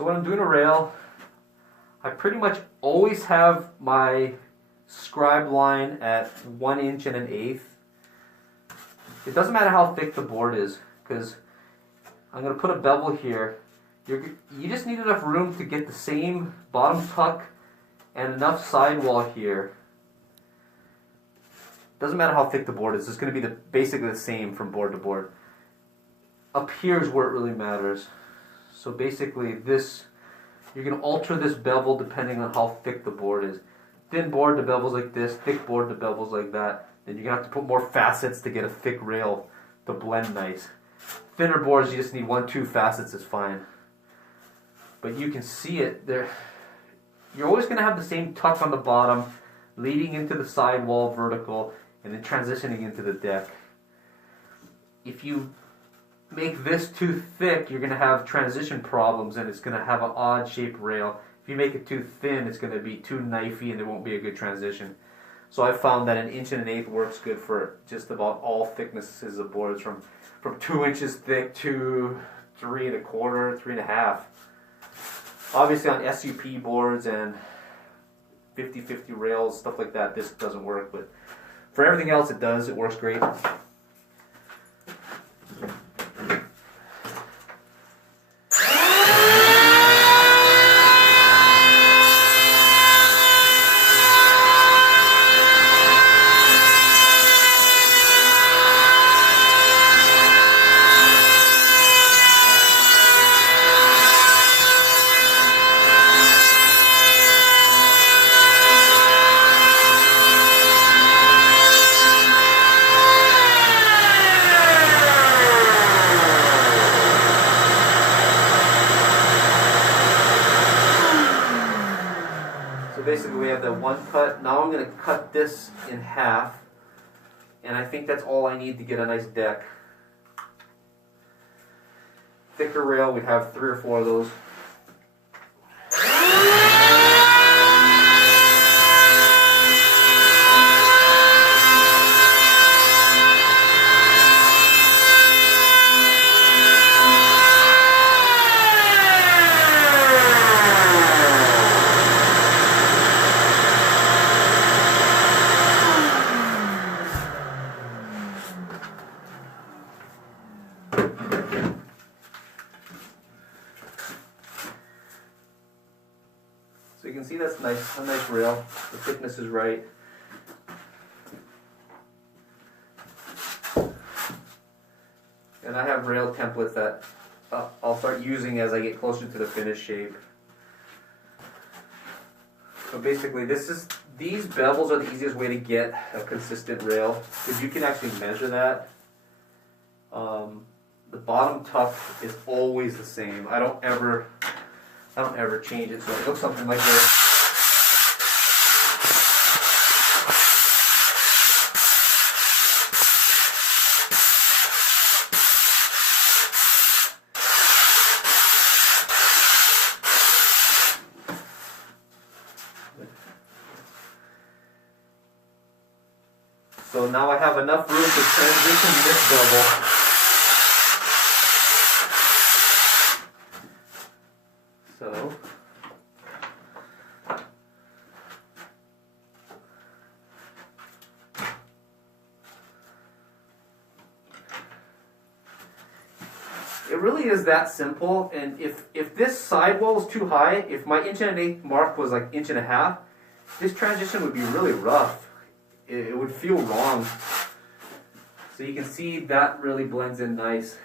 So when I'm doing a rail, I pretty much always have my scribe line at 1 inch and 1/8. It doesn't matter how thick the board is, because I'm going to put a bevel here. You just need enough room to get the same bottom tuck and enough sidewall here. Doesn't matter how thick the board is, it's going to be basically the same from board to board. Up here is where it really matters. So basically this, you can alter this bevel depending on how thick the board is. Thin board, the bevel's like this. Thick board, the bevel's like that. Then you're going to have to put more facets to get a thick rail to blend nice. Thinner boards, you just need 1-2 facets is fine. But you can see it there. You're always going to have the same tuck on the bottom, leading into the sidewall vertical, and then transitioning into the deck. If you make this too thick, you're going to have transition problems, and it's going to have an odd shaped rail. If you make it too thin, it's going to be too knifey, and there won't be a good transition. So I found that 1 inch and 1/8 works good for just about all thicknesses of boards, from 2 inches thick to 3 1/4, 3 1/2. Obviously on SUP boards and 50/50 rails, stuff like that, this doesn't work, but for everything else it does. It works great. So basically we have that one cut. Now I'm going to cut this in half, and I think that's all I need to get a nice deck. Thicker rail, we have 3 or 4 of those. So you can see that's nice, a nice rail. The thickness is right. And I have rail templates that I'll start using as I get closer to the finished shape. So basically these bevels are the easiest way to get a consistent rail, because you can actually measure that. The bottom tuck is always the same. I don't ever change it, so it looks something like this. So now I have enough room to transition this bevel. So it really is that simple. And if this sidewall is too high, if my 1 inch and 1/8 mark was like 1.5 inches, this transition would be really rough. It would feel wrong. So you can see that really blends in nice.